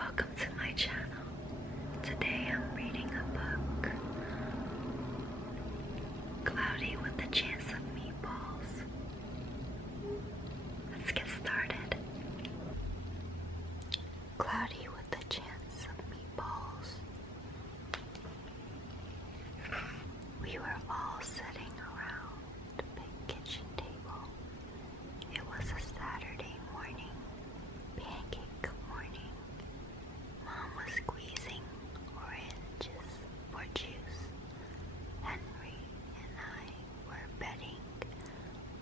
welcome to my channel. Today I'm reading a book, Cloudy with a Chance of Meatballs. Let's get started. Cloudy with a Chance of Meatballs. We were all sitting around the big kitchen table. It was a Saturday morning, pancake morning. Mom was squeezing oranges for juice. Henry and I were betting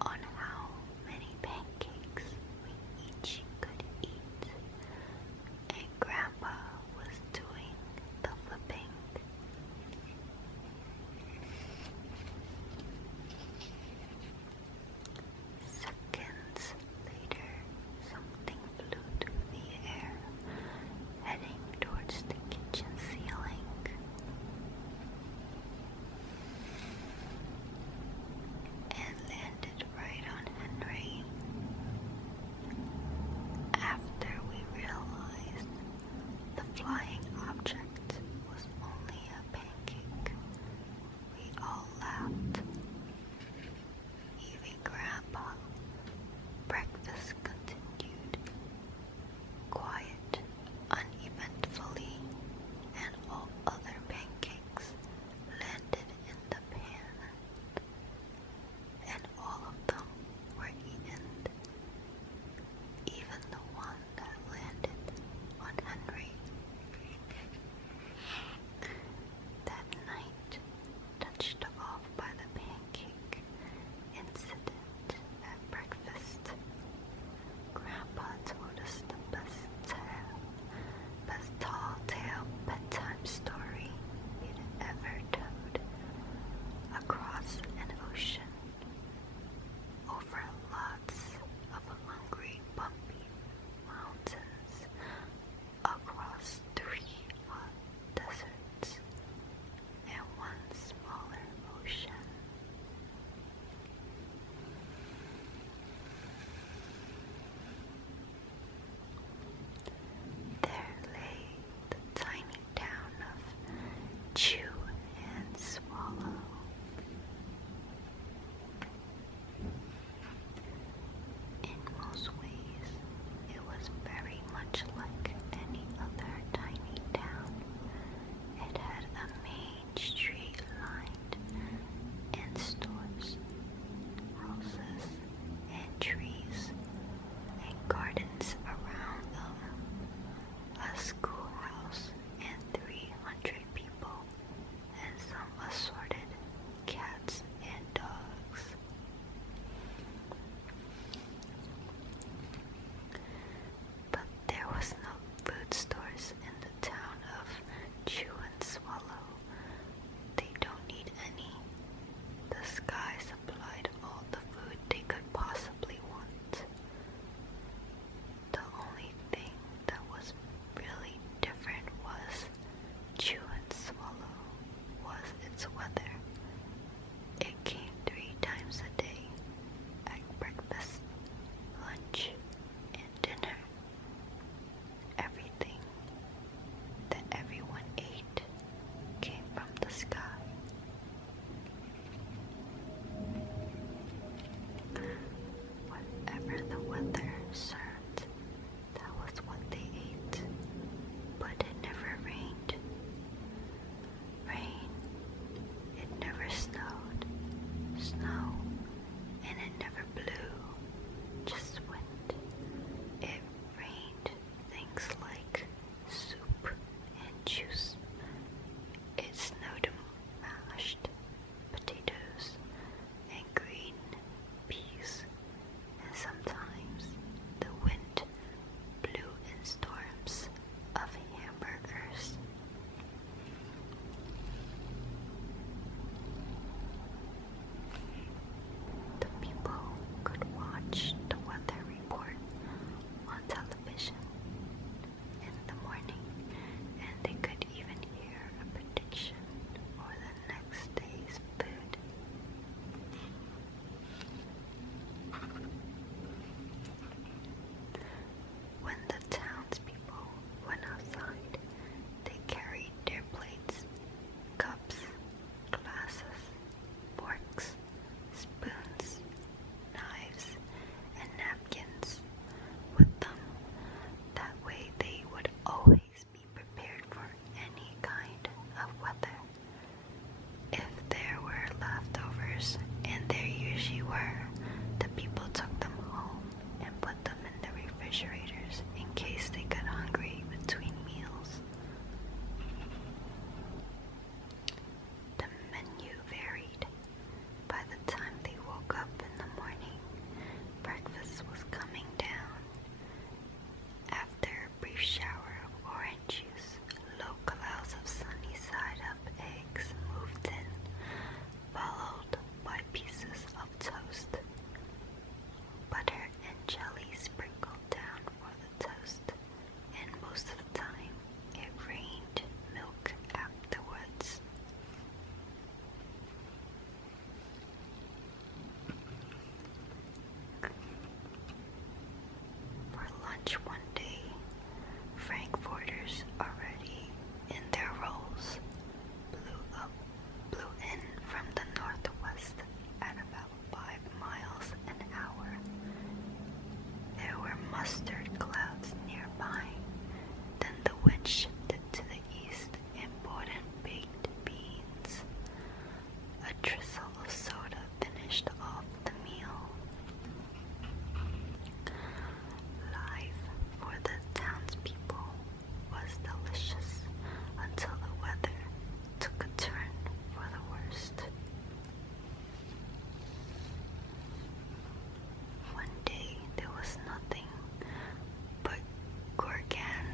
on how many pancakes we each could eat. And Grandpa was doing the flipping. Seconds later, something flew through the air, heading towards the kitchen ceiling. And landed right on Henry. After we realized the flying object was only a pancake, we all laughed. Even Grandpa. Breakfast continued, quiet, uneventfully, and all other pancakes landed in the pan, and all of them were eaten, even the one that landed on Henry.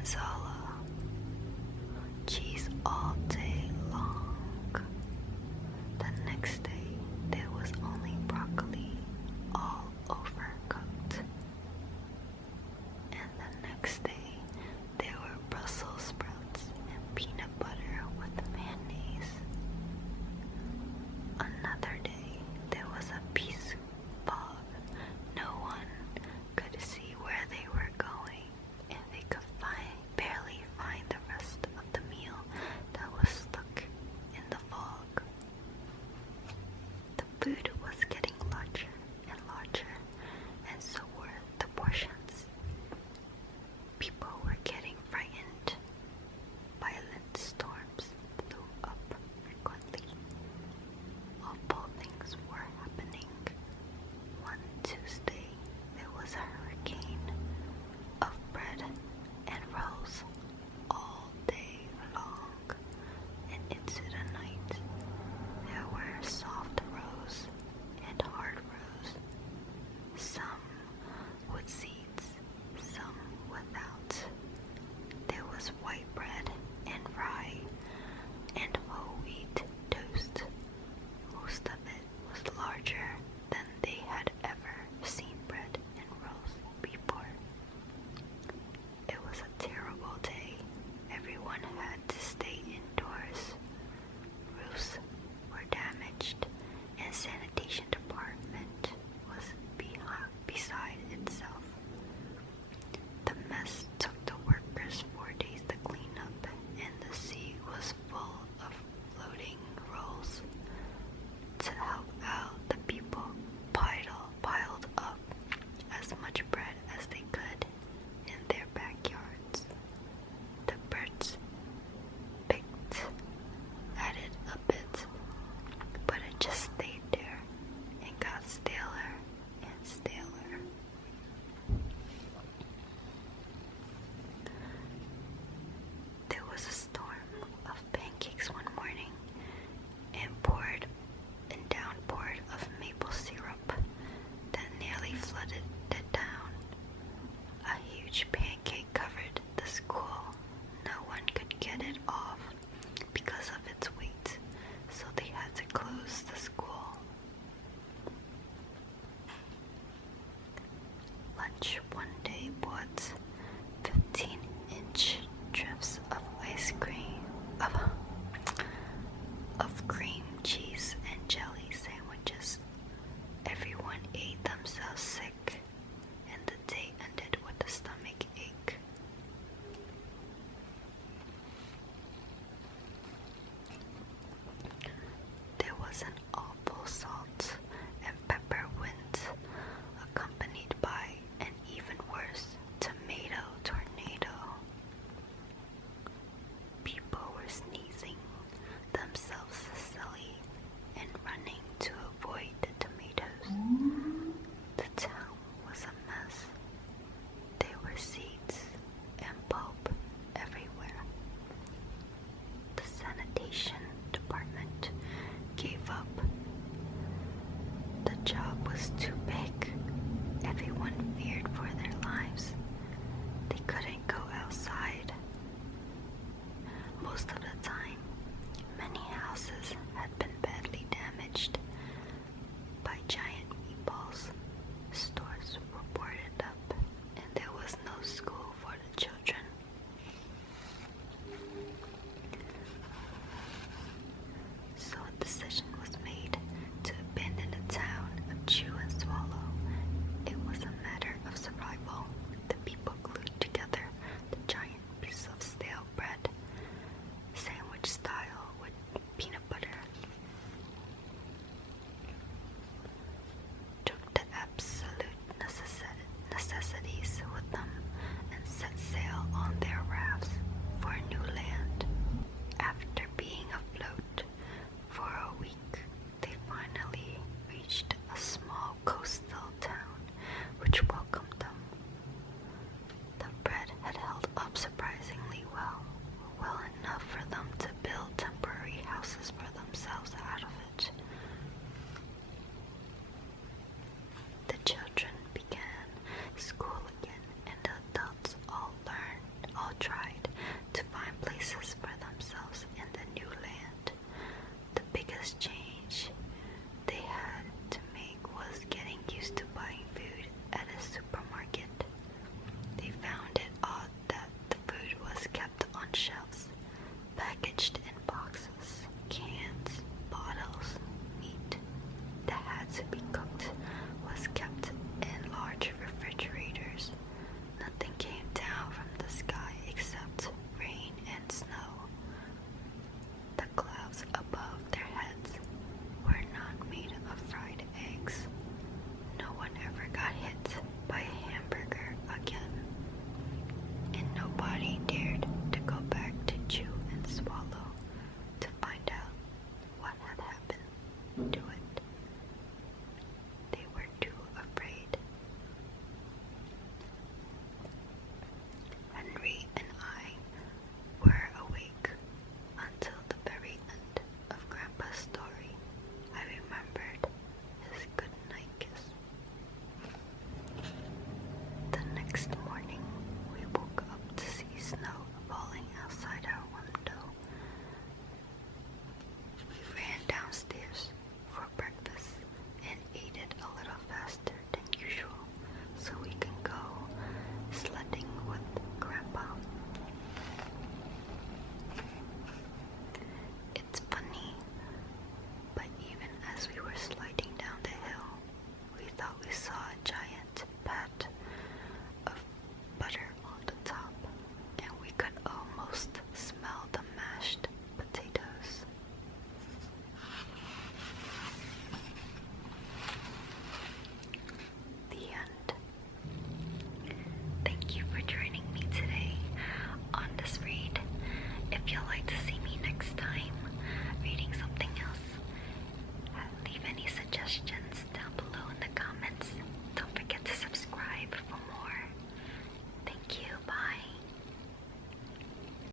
gorgonzola, cheese all day long. The next day, there was only broccoli, all overcooked. And the next day, there were Brussels sprouts and peanut butter with mayonnaise. Another day, there was a pea soup fog. No one could see where they were going, and they could barely find the rest of the meal that was try.